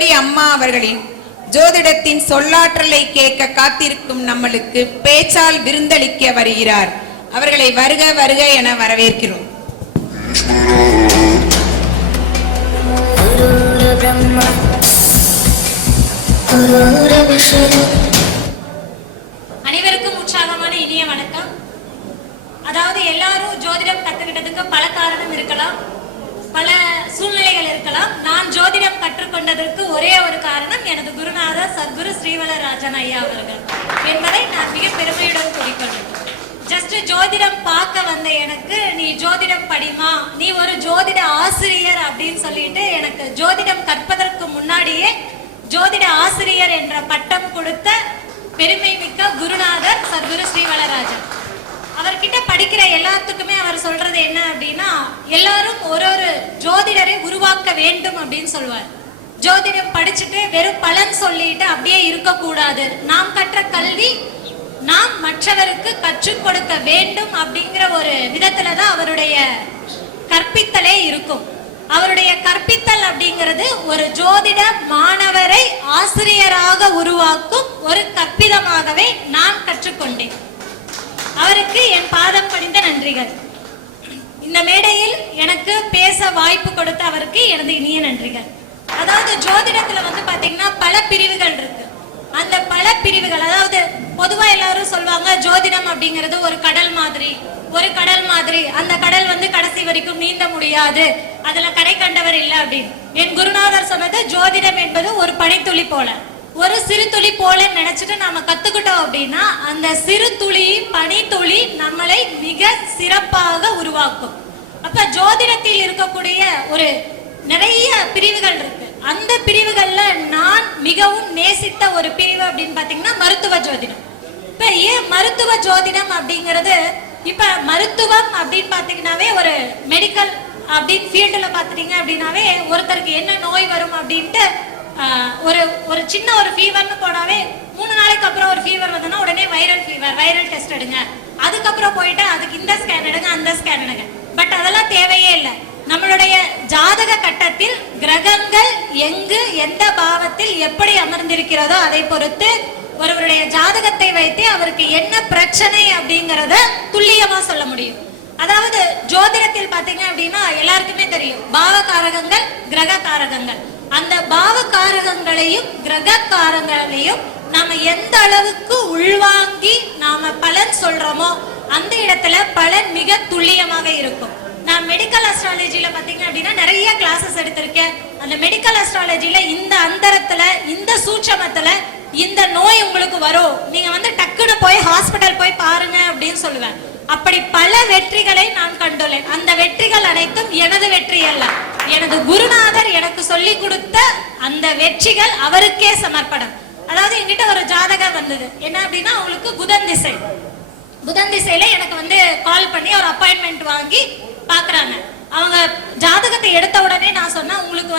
பூங்கொடி அம்மா அவர்களின் ஜோதிடத்தின் சொல்லாற்றலை கேட்க காத்திருக்கும் நம்மளுக்கு பேச்சால் விருந்தளிக்க வருகிறார். அவர்களை வருக வருக என வரவேற்கிறோம். அனைவருக்கும் உற்சாகமான இனிய வணக்கம். அதாவது எல்லாரும் ஜோதிடம் கத்துக்கிட்டதுக்கு பல காரணம் இருக்கலாம், பல சூழ்நிலைகள் இருக்கலாம். நான் ஜோதிடம் கற்றுக்கொண்டதற்கு ஒரே ஒரு காரணம் எனது குருநாதர் சத்குரு ஸ்ரீவலராஜன் ஐயா அவர்கள் என்பதை நான் மிக பெருமையுடன் கூறிக்கொள்கிறேன். ஜஸ்ட் ஜோதிடம் பார்க்க வந்த எனக்கு நீ ஜோதிடம் படிமா, நீ ஒரு ஜோதிட ஆசிரியர் அப்படின்னு சொல்லிட்டு எனக்கு ஜோதிடம் கற்பதற்கு முன்னாடியே ஜோதிட ஆசிரியர் என்ற பட்டம் கொடுத்த பெருமை மிக்க குருநாதர் சத்குரு ஸ்ரீவலராஜன் அவர்கிட்ட படிக்கிற எல்லாத்துக்குமே அவர் சொல்றது என்ன அப்படின்னா, எல்லாரும் ஒரு ஜோதிடரை உருவாக்க வேண்டும் அப்படின்னு சொல்லுவார். ஜோதிடம் படிச்சுட்டு வெறும் பலன் சொல்லிட்டு அப்படியே இருக்கக்கூடாது. நாம் கற்ற கல்வி நாம் மற்றவருக்கு கற்றுக் கொடுக்க வேண்டும் அப்படிங்கிற ஒரு விதத்துலதான் அவருடைய கற்பித்தலே இருக்கும். அவருடைய கற்பித்தல் அப்படிங்கிறது ஒரு ஜோதிட மாணவரை ஆசிரியராக உருவாக்கும் ஒரு கற்பிதமாகவே நான் கற்றுக்கொண்டேன். அவருக்கு என் பாதம் பணிந்த நன்றிகள். இந்த மேடையில் எனக்கு பேச வாய்ப்பு கொடுத்த அவருக்கு எனது இனிய நன்றிகள். அதாவது ஜோதிடத்துல பாத்தீங்கன்னா பல பிரிவுகள் இருக்கு. அந்த பல பிரிவுகள், அதாவது பொதுவா எல்லாரும் சொல்லுவாங்க ஜோதிடம் அப்படிங்கிறது ஒரு கடல் மாதிரி, அந்த கடல் கடைசி வரைக்கும் நீந்த முடியாது, அதுல கடை கண்டவர் இல்லை அப்படின்னு. என் குருநாதர் சொன்னது ஜோதிடம் என்பது ஒரு பனித்துளி போல, ஒரு சிறு துளி போல நினைச்சிட்டு நாம கத்துக்கிட்டோம் அப்படின்னா அந்த சிறு துளி பனித்துளி நம்மளை மிக சிறப்பாக உருவாக்கும். அப்ப ஜோதிடத்தில் இருக்கக்கூடிய ஒரு நிறைய பிரிவுகள் இருக்கு. அந்த பிரிவுகள்ல நான் மிகவும் நேசித்த ஒரு பிரிவு அப்படின்னு பாத்தீங்கன்னா மருத்துவ ஜோதிடம். இப்ப ஏன் மருத்துவ ஜோதிடம் அப்படிங்கிறது, இப்ப மருத்துவம் அப்படின்னு பாத்தீங்கன்னாவே ஒரு மெடிக்கல் அப்படின்னு ஃபீல்டுல பாத்தீங்க அப்படின்னாவே ஒருத்தருக்கு என்ன நோய் வரும் அப்படின்ட்டு ஒரு சின்ன ஒரு ஃபீவர்னு போனாவே 3 நாளைக்கு அப்புறம் ஒரு ஃபீவர் வந்ததுன்னா உடனே வைரல் ஃபீவர், வைரல் டெஸ்ட் எடுங்க, அதுக்கப்புறம் போயிட்டு அதுக்கு இந்த ஸ்கேன் எடுங்க, அந்த ஸ்கேன் எடுங்க. பட் அதெல்லாம் தேவையே இல்லை. நம்மளுடைய ஜாதக கட்டத்தில் கிரகங்கள் எங்கு எந்த பாவத்தில் எப்படி அமர்ந்திருக்கிறதோ அதை பொறுத்து ஒருவருடைய ஜாதகத்தை வைத்து அவருக்கு என்ன பிரச்சனை அப்படிங்கிறத துல்லியமா சொல்ல முடியும். அதாவது ஜோதிடத்தில் பாத்தீங்க அப்படின்னா எல்லாருக்குமே தெரியும் பாவகாரகங்கள், கிரக காரகங்கள். அந்த பாவகாரகங்களையும் கிரக காரங்களையும் நாம எந்த அளவுக்கு உள்வாங்கி நாம பலன் சொல்றோமோ அந்த இடத்துல பலன் மிக துல்லியமாக இருக்கும். நான் மெடிக்கல் அஸ்ட்ராலஜில பாத்தீங்க அப்படின்னா நிறைய கிளாஸஸ் எடுத்திருக்கேன். அந்த மெடிக்கல் அஸ்ட்ராலஜில இந்த அந்தரத்துல, இந்த சூட்சமத்துல இந்த நோய் உங்களுக்கு வரும், நீங்க டக்குன்னு போய் ஹாஸ்பிட்டல் போய் பாருங்க அப்படின்னு சொல்லுவேன். அப்படி பல வெற்றிகளை நான் கண்டுள்ளேன். அந்த வெற்றிகள் அனைத்தும் எனது வெற்றி அல்ல, எனது குருநாதர் எனக்கு சொல்லி கொடுத்த அந்த வெற்றிகள் அவருக்கே சமர்ப்பணம். அதாவது என்கிட்ட ஒரு ஜாதகம் வந்தது. என்ன அப்படின்னா, அவங்களுக்கு புதன் திசையில எனக்கு கால் பண்ணி ஒரு அப்பாயின்மெண்ட் வாங்கி பாக்குறாங்க. அவங்க ஜாதகத்தை எடுத்த உடனே நான் சொன்னேன், உங்களுக்கு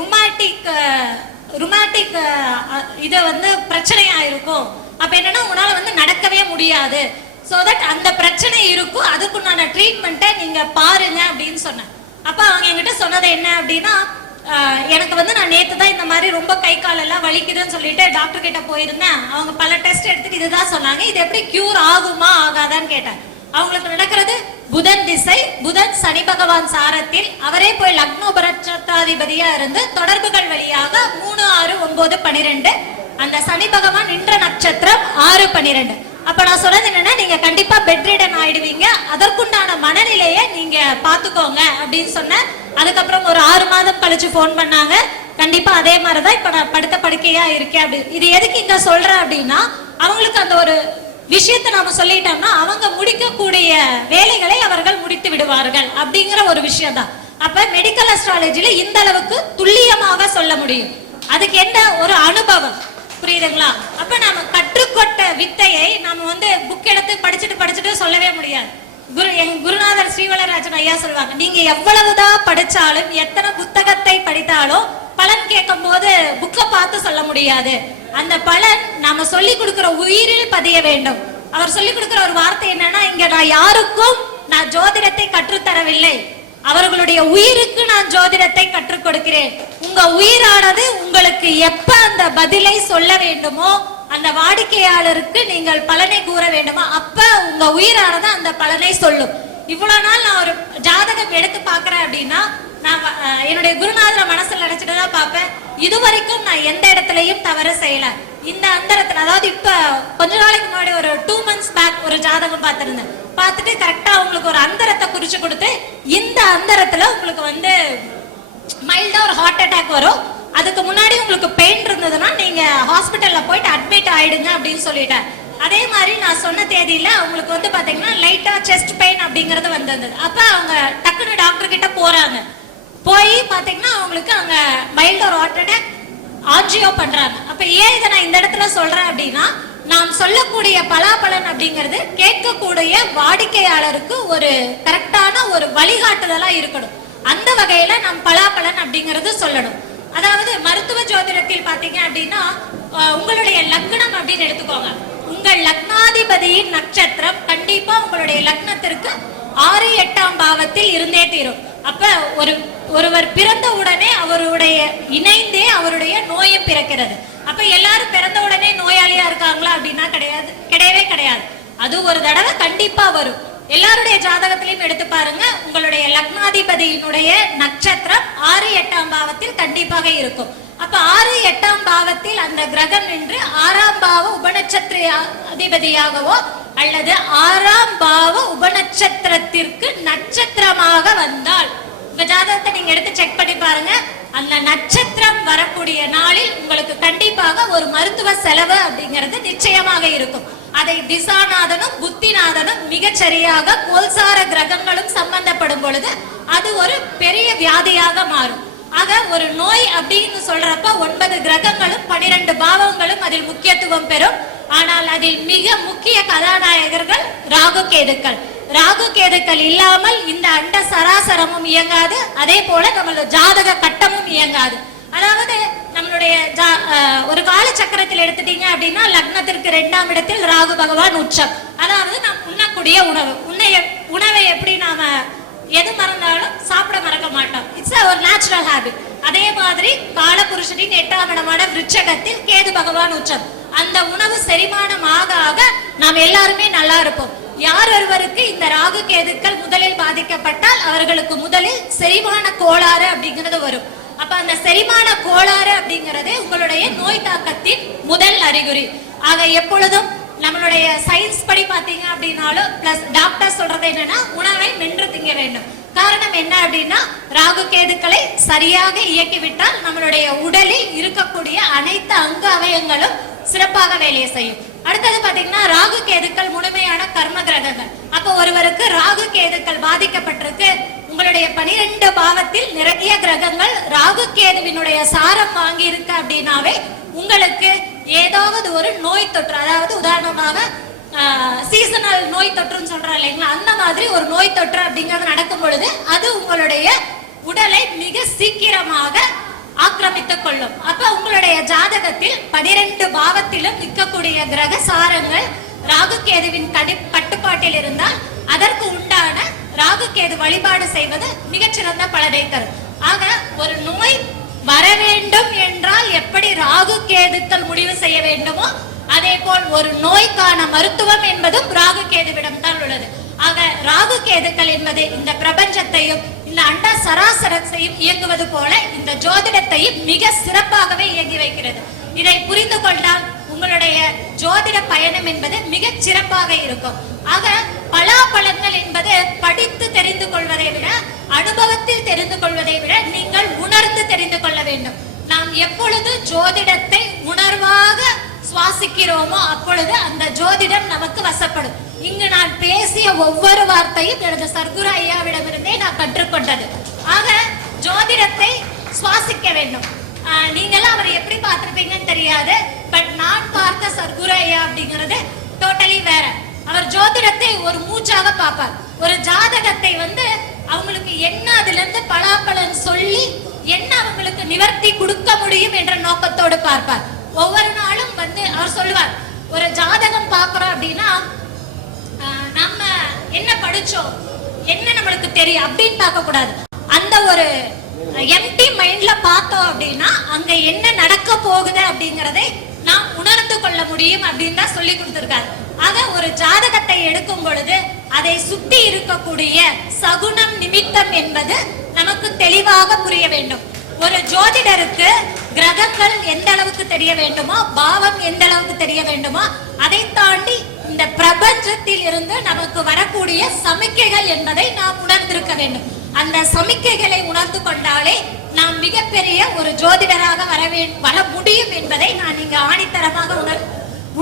ருமாட்டிக் இது பிரச்சனையா இருக்கும். அப்ப என்னன்னா உங்களால நடக்கவே முடியாது. சோ தட் அந்த பிரச்சனை இருக்கும், அதுக்குண்டான ட்ரீட்மெண்ட்டை நீங்க பாருங்க அப்படின்னு சொன்னேன். அப்ப அவங்க என்கிட்ட சொன்னது என்ன அப்படின்னா, எனக்கு நான் நேத்து தான் இந்த மாதிரி ரொம்ப கை கால் எல்லாம் வலிக்குதுன்னு சொல்லிட்டு டாக்டர் கிட்ட போயிருந்தேன். அவங்க பல டெஸ்ட் எடுத்துட்டு இதுதான் சொன்னாங்க, இது எப்படி கியூர் ஆகுமா ஆகாதான்னு கேட்டேன். அவங்களுக்கு நடக்கிறது புதன் திசை, புதன் சனி பகவான் சாரத்தில். அவரே போய் லக்னோ பரட்சத்தாதிபதியா இருந்து தொடர்புகள் வழியாக 3, 6, 9, 12 அந்த சனி பகவான் நின்ற நட்சத்திரம் 6, 12. அப்ப நான் சொன்னது என்னன்னா, நீங்க கண்டிப்பா பெட்ரிடன் ஆயிடுவீங்க, அதற்குண்டான மனநிலையை நீங்க பாத்துக்கோங்க அப்படின்னு சொன்னேன். அதுக்கப்புறம் ஒரு 6 மாதம் கழிச்சு போன் பண்ணாங்க. கண்டிப்பா அதே மாதிரிதான் இப்ப நான் படுத்த படுக்கையா இருக்கேன். அப்படி இது எதுக்கு இங்க சொல்றேன் அப்படின்னா, அவங்களுக்கு அந்த ஒரு விஷயத்தை நாம சொல்லிட்டோம்னா அவங்க முடிக்கக்கூடிய வேலைகளை அவர்கள் முடித்து விடுவார்கள் அப்படிங்கிற ஒரு விஷயம் தான். அப்ப மெடிக்கல் அஸ்ட்ராலஜில இந்த அளவுக்கு துல்லியமாக சொல்ல முடியும். அதுக்கு என்ன ஒரு அனுபவம், புரியுதுங்களா? அப்ப நாம கற்றுக்கொண்ட வித்தையை நாம புக் எடுத்து படிச்சுட்டு சொல்லவே முடியாது. என் குருநாதர் ஸ்ரீவலராஜன் ஐயா சொல்லுவாங்க, நீங்க எவ்வளவுதான் படிச்சாலும், எத்தனை புத்தகத்தை படித்தாலும் பலன் கேட்கும் போது புக்கை பார்த்து சொல்ல முடியாது. அந்த பலன் நாம சொல்லி கொடுக்கிற உயிரில் பதிய வேண்டும். அவர் சொல்லி கொடுக்கிற ஒரு வார்த்தை என்னன்னா, இங்க நான் யாருக்கும் நான் ஜோதிடத்தை அவர்களுடைய உயிருக்கு நான் ஜோதிடத்தை கற்றுக் கொடுக்கிறேன். உங்க உயிரானது உங்களுக்கு எப்ப அந்த பதிலை சொல்ல வேண்டுமோ, அந்த வாடிக்கையாளருக்கு நீங்கள் பலனை கூற வேண்டுமோ, அப்ப உங்க உயிரானது அந்த பலனை சொல்லும். இவ்வளவு நாள் நான் ஒரு ஜாதகம் எடுத்து பாக்குறேன் அப்படின்னா, நான் என்னுடைய குருநாதரை மனசுல நினைச்சிட்டு தான் பார்ப்பேன். இதுவரைக்கும் நான் எந்த இடத்துலயும் தவறு செய்யல. இந்த அந்தரத்துல, அதாவது இப்ப கொஞ்ச நாளைக்கு முன்னாடி ஒரு 2 months பேக் ஒரு ஜாதகம் பார்த்திருந்தேன். பார்த்துட்டு கரெக்டா உங்களுக்கு ஒரு அந்தரத்தை குறிச்சு கொடுத்து, இந்த அந்தரத்துல உங்களுக்கு வந்து மைல்டா ஒரு ஹார்ட் அட்டாக் வரும், அதுக்கு முன்னாடி உங்களுக்கு பெயின் இருந்ததுன்னா நீங்க ஹாஸ்பிட்டல்ல போயிட்டு அட்மிட் ஆயிடுங்க அப்படின்னு சொல்லிட்டேன். அதே மாதிரி நான் சொன்ன தேதியில அவங்களுக்கு வந்து பாத்தீங்கன்னா லைட்டா செஸ்ட் பெயின் அப்படிங்கறது வந்திருந்தது. அப்ப அவங்க டக்குனு டாக்டர் கிட்ட போறாங்க. போய் பாத்தீங்கன்னா அவங்களுக்கு அங்க மைல்டா ஒரு ஹார்ட் அட்டாக், ஆஞ்சியோ பண்றாங்க. அப்ப ஏன் இதை நான் இந்த இடத்துல சொல்றேன் அப்படின்னா, நாம் சொல்லக்கூடிய பலாபலன் அப்படிங்கிறது கேட்கக்கூடிய வாடிக்கையாளருக்கு ஒரு கரெக்டான ஒரு வழிகாட்டுதலா இருக்கணும். அந்த வகையில நாம் பலாபலன் அப்படிங்கிறது சொல்லணும். அதாவது மருத்துவ ஜோதிடத்தில் பாத்தீங்க அப்படின்னா, உங்களுடைய லக்னம் அப்படின்னு எடுத்துக்கோங்க. உங்கள் லக்னாதிபதியின் நட்சத்திரம் கண்டிப்பா உங்களுடைய லக்னத்திற்கு 6, 8ஆம் பாவத்தில் இருந்தே தீரும். அப்ப ஒருவர் பிறந்த உடனே அவருடைய இணைந்தே அவருடைய நோயும் பிறக்கிறது. அப்ப எல்லாரும் பிறந்த உடனே நோயாளியா இருக்காங்களா அப்படின்னா கிடையவே கிடையாது. அது ஒரு தடவை கண்டிப்பா வரும். எல்லாருடைய ஜாதகத்திலையும் எடுத்து பாருங்க, உங்களுடைய லக்னாதிபதியினுடைய நட்சத்திரம் 6, 8ஆம் பாவத்தில் கண்டிப்பாக இருக்கும். அப்ப 6, 8ஆம் பாவத்தில் அந்த கிரகம் நின்று 6ஆம் பாவ உபநட்சத்திர அதிபதியாகவோ அல்லது 6ஆம் பாவ உபநட்சத்திரத்திற்கு நட்சத்திரமாக வந்தால், உங்க ஜாதகத்தை நீங்க எடுத்து செக் பண்ணி பாருங்க, அந்த நட்சத்திரம் வரக்கூடிய நாளில் உங்களுக்கு கண்டிப்பாக ஒரு மருத்துவ செலவு அப்படிங்கிறது நிச்சயமாக இருக்கும். அதை திசாநாதனும் புத்திநாதனும் மிகச்சரியாக கோல்சார கிரகங்களும் சம்பந்தப்படும் பொழுது அது ஒரு பெரிய வியாதியாக மாறும். ஆக ஒரு நோய் அப்படின்னு சொல்றப்ப 9 கிரகங்களும் 12 பாவங்களும் அதில் முக்கியத்துவம் பெறும். ஆனால் அதில் மிக முக்கிய கதாநாயகர்கள் ராகு கேதுக்கள். ராகு கேதுக்கள் இல்லாமல் இந்த அண்ட சராசரமும் இயங்காது, அதே போல நம்மளோட ஜாதக கட்டமும் இயங்காது. அதாவது நம்மளுடைய ஒரு கால சக்கரத்தில் எடுத்துட்டீங்க அப்படின்னா, லக்னத்திற்கு 2ஆம் இடத்தில் ராகு பகவான் உச்சம். அதாவது நாம் உண்ணக்கூடிய உணவை எப்படி நாம எது மறந்தாலும் சாப்பிட மறக்க மாட்டோம். இட்ஸ் ஒரு நேச்சுரல் ஹேபிட். அதே மாதிரி காலபுருஷனின் 8ஆம் இடமான விருச்சகத்தில் கேது பகவான் உச்சம். அந்த உணவு செரிமானம் ஆக ஆக நாம் எல்லாருமே நல்லா இருப்போம். யார் ஒருவருக்கு இந்த ராகு கேதுக்கள் முதலில் பாதிக்கப்பட்டால் அவர்களுக்கு முதலில் செரிமான கோளாறு அப்படிங்கிறது வரும். அப்ப அந்த செரிமான கோளாறு அப்படிங்கறதே உங்களுடைய நோய் தாக்கத்தின் முதல் அறிகுறி. ஆக எப்பொழுதும் நம்மளுடைய சயின்ஸ் படி பாத்தீங்க அப்படின்னாலும் பிளஸ் டாக்டர் சொல்றது என்னன்னா, உணவை மென்று திங்க வேண்டும். காரணம் என்ன அப்படின்னா, ராகு கேதுக்களை சரியாக இயக்கிவிட்டால் நம்மளுடைய உடலில் இருக்கக்கூடிய அனைத்து அங்க அவயங்களும் சிறப்பாக வேலையை செய்யும். அடுத்தது பாத்தீங்கன்னா, ராகு கேதுக்கள் முழுமையான கர்ம கிரகங்கள். அப்ப ஒருவருக்கு ராகு கேதுக்கள் பாதிக்கப்பட்டிருக்கு, உங்களுடைய 12 பாவத்தில் நிறைய கிரகங்கள் ராகு கேதுவினுடைய சாரம் வாங்கி இருக்கு அப்படின்னாவே உங்களுக்கு ஏதாவது ஒரு நோய் தொற்று, அதாவது உதாரணமாக சீசனல் நோய் தொற்றுன்னு சொல்றோம் இல்லைங்களா, அந்த மாதிரி ஒரு நோய் தொற்று அப்படிங்கிறது நடக்கும் பொழுது அது உங்களுடைய உடலை மிக சீக்கிரமாக ஆக்கிரமித்துக் கொள்ளும். அப்ப உங்களுடைய ஜாதகத்தில் 12 பாவத்திலும் நிற்கக்கூடிய கிரக சாரங்கள் ராகு கேதுவின் கட்டுப்பாட்டில் இருந்தால் அதற்கு உண்டான ராகு கேது வழிபாடு செய்வது மிகச்சிறந்த பலனை தரும். ஆக ஒரு நோய் வர வேண்டும் என்றால் எப்படி ராகு கேதுக்கள் முடிவு செய்ய வேண்டுமோ, அதே போல் ஒரு நோய்க்கான மருத்துவம் என்பதும் ராகு கேதுவிடம் தான் உள்ளது. ஆக ராகு கேதுக்கள் என்பது இந்த பிரபஞ்சத்தையும் இந்த அண்ட சராசரத்தையும் இயங்குவது போல இந்த ஜோதிடத்தையும் மிக சிறப்பாகவே இயங்கி வைக்கிறது. இதை புரிந்து கொண்டால் உங்களுடைய ஜோதிட பயணம் என்பது மிக சிறப்பாக இருக்கும். ஆக பலாபலன்கள் என்பது படித்து தெரிந்து கொள்வதை விட, அனுபவத்தில் தெரிந்து கொள்வதை விட நீங்கள் உணர்ந்து தெரிந்து கொள்ள வேண்டும். நாம் எப்பொழுது ஜோதிடத்தை உணர்வாக சுவாசிக்கிறோமோ அப்பொழுது அந்த ஜோதிடம் நமக்கு வசப்படும். இங்கு நான் பேசிய ஒவ்வொரு வார்த்தையும் எனது சர்க்குரு ஐயாவிடமிருந்தே நான் கற்றுக்கொண்டது. ஆக ஜோதிடத்தை சுவாசிக்க வேண்டும். நீங்களாம் அவரை எப்படி பார்த்திருப்பீங்கன்னு தெரியாது, பட் நான் பார்த்த சர்க்குரு ஐயா அப்படிங்கிறது டோட்டலி வேற. அவர் ஜோதிடத்தை ஒரு மூச்சாக பார்ப்பார். ஒரு ஜாதகத்தை அவங்களுக்கு என்ன அதுல இருந்து பலாபலன் சொல்லி என்ன அவங்களுக்கு நிவர்த்தி கொடுக்க முடியும் என்ற நோக்கத்தோடு பார்ப்பார். ஒவ்வொரு நாளும் அவர் சொல்லுவார், ஒரு ஜாதகம் பார்க்கிறோம் அப்படின்னா நம்ம என்ன படிச்சோம், என்ன நம்மளுக்கு தெரியும் அப்படின்னு பார்க்க கூடாது. அந்த ஒரு எம்டி மைண்ட்ல பார்த்தோம் அப்படின்னா அங்க என்ன நடக்க போகுது அப்படிங்கறதை நாம் உணர்ந்து கொள்ள முடியும் அப்படின்னு தான் சொல்லி கொடுத்திருக்காரு. ஆக ஒரு ஜாதகத்தை எடுக்கும் பொழுது அதை சுத்தி இருக்கக்கூடிய சகுனம் நிமித்தம் என்பது நமக்கு தெளிவாக புரிய வேண்டும். ஒரு ஜோதிடருக்கு கிரகங்கள் எந்த அளவுக்கு தெரிய வேண்டுமோ, பாவம் எந்த அளவுக்கு தெரிய வேண்டுமோ, அதை தாண்டி இந்த பிரபஞ்சத்தில் இருந்து நமக்கு வரக்கூடிய சமிக்கைகள் என்பதை நாம் உணர்ந்திருக்க வேண்டும். அந்த சமிக்கைகளை உணர்ந்து கொண்டாலே நாம் மிகப்பெரிய ஒரு ஜோதிடராக வர முடியும் என்பதை நான் இங்கு ஆணித்தரமாக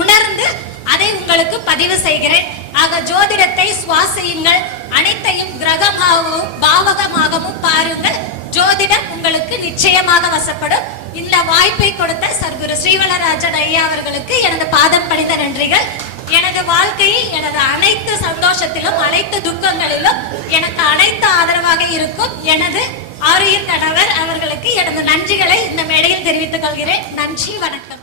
உணர்ந்து அதை உங்களுக்கு பதிவு செய்கிறேன். ஆக ஜோதிடத்தை சுவாசியுங்கள், அனைத்தையும் கிரகமாகவும் பாவகமாகவும் பாருங்கள். ஜோதிடம் உங்களுக்கு நிச்சயமாக வசப்படும். இந்த வாய்ப்பை கொடுத்த சர்க்குரு ஸ்ரீவலராஜன் ஐயா அவர்களுக்கு எனது பாதம் பணிந்த நன்றிகள். எனது வாழ்க்கையில் எனது அனைத்து சந்தோஷத்திலும் அனைத்து துக்கங்களிலும் எனக்கு அனைத்து ஆதரவாக இருக்கும் எனது ஆரியர் கணவர் அவர்களுக்கு எனது நன்றிகளை இந்த மேடையில் தெரிவித்துக் கொள்கிறேன். நன்றி, வணக்கம்.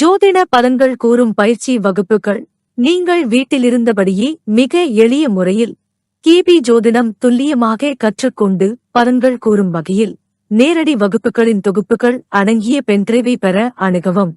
ஜோதிட பலன்கள் கூறும் பயிற்சி வகுப்புகள் நீங்கள் வீட்டிலிருந்தபடியே மிக எளிய முறையில் கிபி ஜோதிடம் துல்லியமாக கற்றுக்கொண்டு பலன்கள் கூறும் வகையில் நேரடி வகுப்புகளின் தொகுப்புகள் அடங்கிய பென்டிரைவை பெற அணுகவும்.